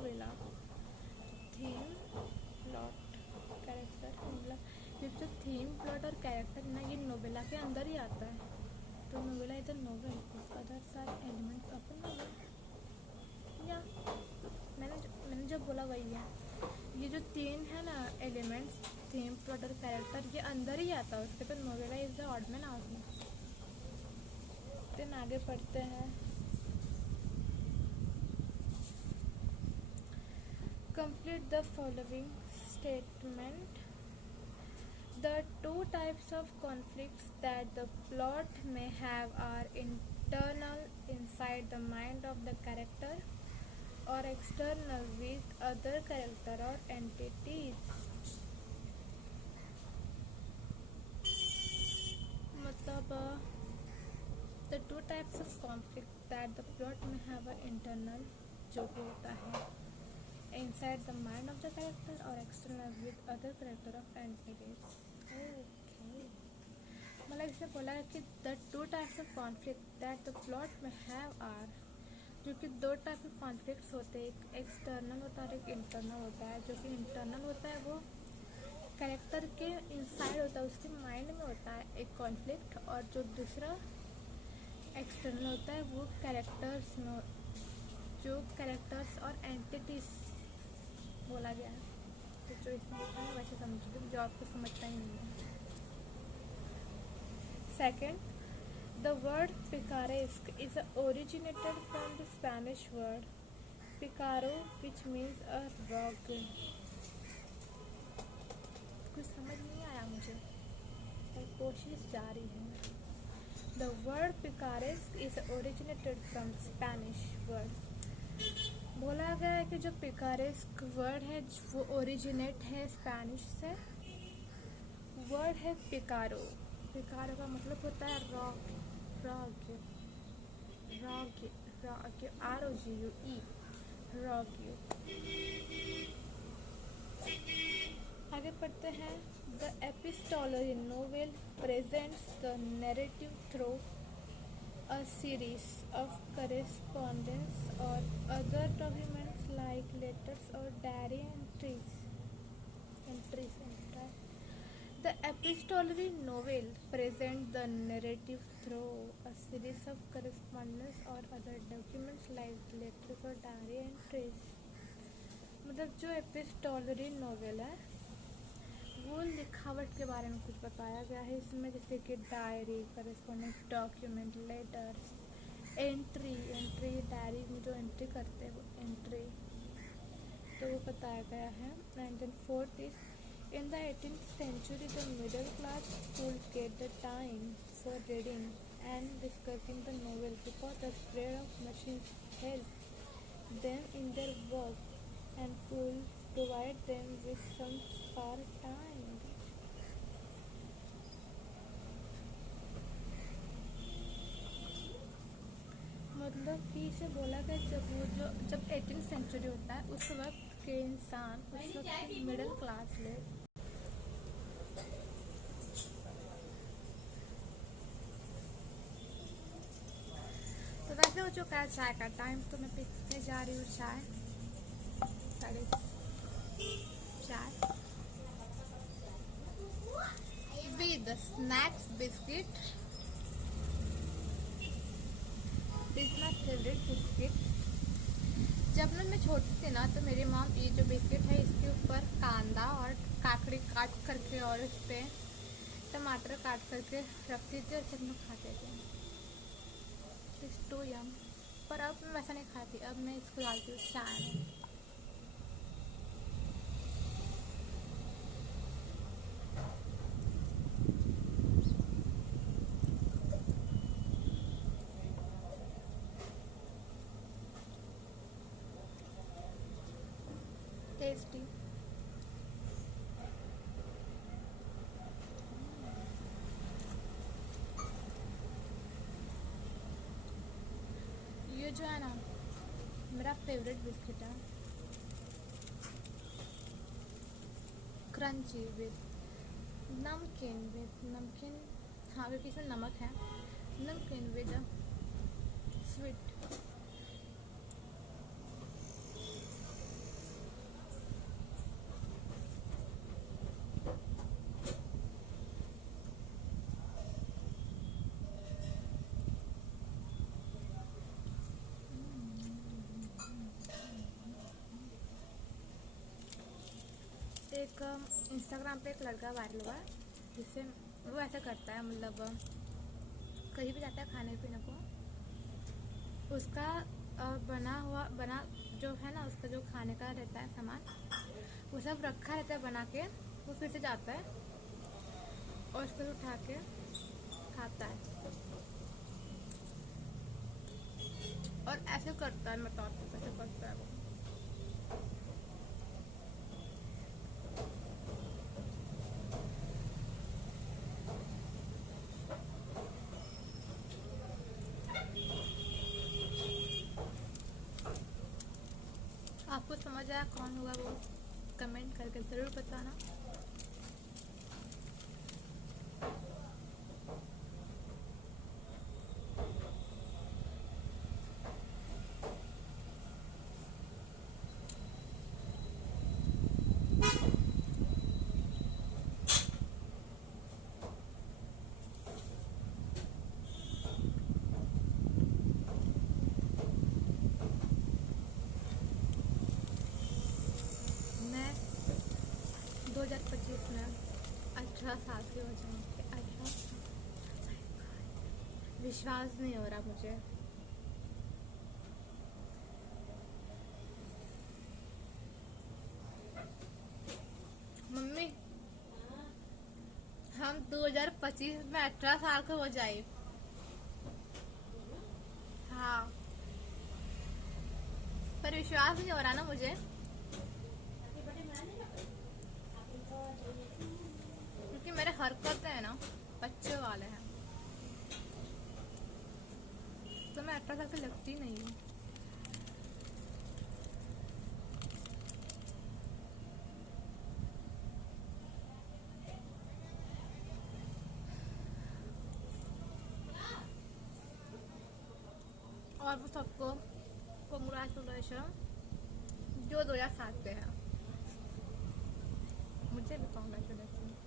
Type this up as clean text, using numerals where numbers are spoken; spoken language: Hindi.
नोवेला। थीम, प्लॉट, कैरेक्टर, मतलब ये जो थीम, प्लॉट और कैरेक्टर ना, ये नोवेला के अंदर ही आता है। तो novella is a novel, others are elements of a novel. या मैंने जो बोला वही है। ये जो तीन है ना एलिमेंट्स, थीम, प्लॉट और कैरेक्टर, ये अंदर ही आता है उसके, तो novella is the odd man out में। देन आगे पढ़ते हैं। Complete the following statement. The two types of conflicts that the plot may have are internal inside the mind of the character or external with other character or entities। मतलब the two types of conflict that the plot may have are internal, जो कि होता है inside the mind of the character or external with other character of entities। मतलब इसमें बोला है कि the two types of conflict that the plot में हैव आर, जो कि दो टाइप के कॉन्फ्लिक्ट्स होते हैं, एक एक्सटर्नल होता है और एक इंटरनल होता है। जो कि इंटरनल होता है वो कैरेक्टर के इनसाइड होता है, उसके माइंड में होता है एक कॉन्फ्लिक्ट, और जो दूसरा एक्सटर्नल होता है वो कैरेक्टर्स में, जो कैरेक्टर्स और एंटिटीज बोला गया है। तो जो इसमें होता है वैसे समझिए, जो आपको समझना ही नहीं है। Second, the word picaresque is originated from the Spanish word picaro, which means a rogue। कुछ समझ नहीं आया मुझे, पर कोशिश जारी है। The word picaresque is originated from Spanish word। बोला गया है कि जो पिकारेस्क वर्ड है वो ओरिजिनेट है स्पेनिश से। वर्ड है पिकारो। पिकारो का मतलब होता है rogue, rogue, rogue, rogue, ROGUE, rogue. आगे पढ़ते हैं। The epistolary novel presents the narrative through a series of correspondence or other documents like letters or diary entries। The epistolary novel presents the narrative through a series of correspondence or other documents like letters or diary entries। मतलब जो एपिस्टोलरी नोवेल है वो लिखावट के बारे में कुछ बताया गया है इसमें, जैसे कि diary, correspondence, document, letters, entry, diary में जो एंट्री करते हैं वो एंट्री, तो वो बताया गया है। And then fourth is, in the 18th century the middle class could get the time for reading and discussing the novel because the spread of machines helped them in their work and could provide them with some spare time। मतलब कि इसे बोला गया जब 18th सेंचुरी होता है उस वक्त के इंसान, उस वक्त मिडिल क्लास लोग हो चुका है चाय का टाइम, तो मैं पीने जा रही हूँ चाय, चाय with snacks biscuit. This my favourite biscuit. जब मैं छोटी थी ना तो मेरी माँ ये जो बिस्किट है इसके ऊपर कांदा और काकड़ी काट करके और इस पर टमाटर काट करके रखती थी और सब लोग खाते थे। इट्स टू यम। पर अब मैं वैसा नहीं खाती, अब मैं इसको डालती हूँ चाय में। टेस्टी। ये जो है ना मेरा फेवरेट बिस्किट है, क्रंची विद नमकीन, हाँ क्योंकि इसमें नमक है, नमकीन विद स्वीट। एक इंस्टाग्राम पे एक लड़का वायरल हुआ है जिससे वो ऐसा करता है, मतलब कहीं भी जाता है खाने पीने को, उसका बना जो है ना, उसका जो खाने का रहता है सामान, वो सब रखा रहता है बना के, वो फिर से जाता है और उसको उठा के खाता है। और ऐसे करता है, मैं बताती हूँ कैसे करता है वो। आपको समझ आया कौन होगा वो? कमेंट करके ज़रूर बताना। मैं 2025 में 18 साल की हो जाऊँगी। 18, विश्वास नहीं हो रहा मुझे। मम्मी, हम 2025 में 18 साल के हो जाए। हाँ, पर विश्वास नहीं हो रहा ना मुझे, क्योंकि मेरे हरकतें हैं ना बच्चे वाले हैं, तो मैं 18 साल की लगती नहीं हूँ। और वो सबको कांग्रेचुलेशन जो 2007 पे है, मुझे भी कांग्रेचुलेशन।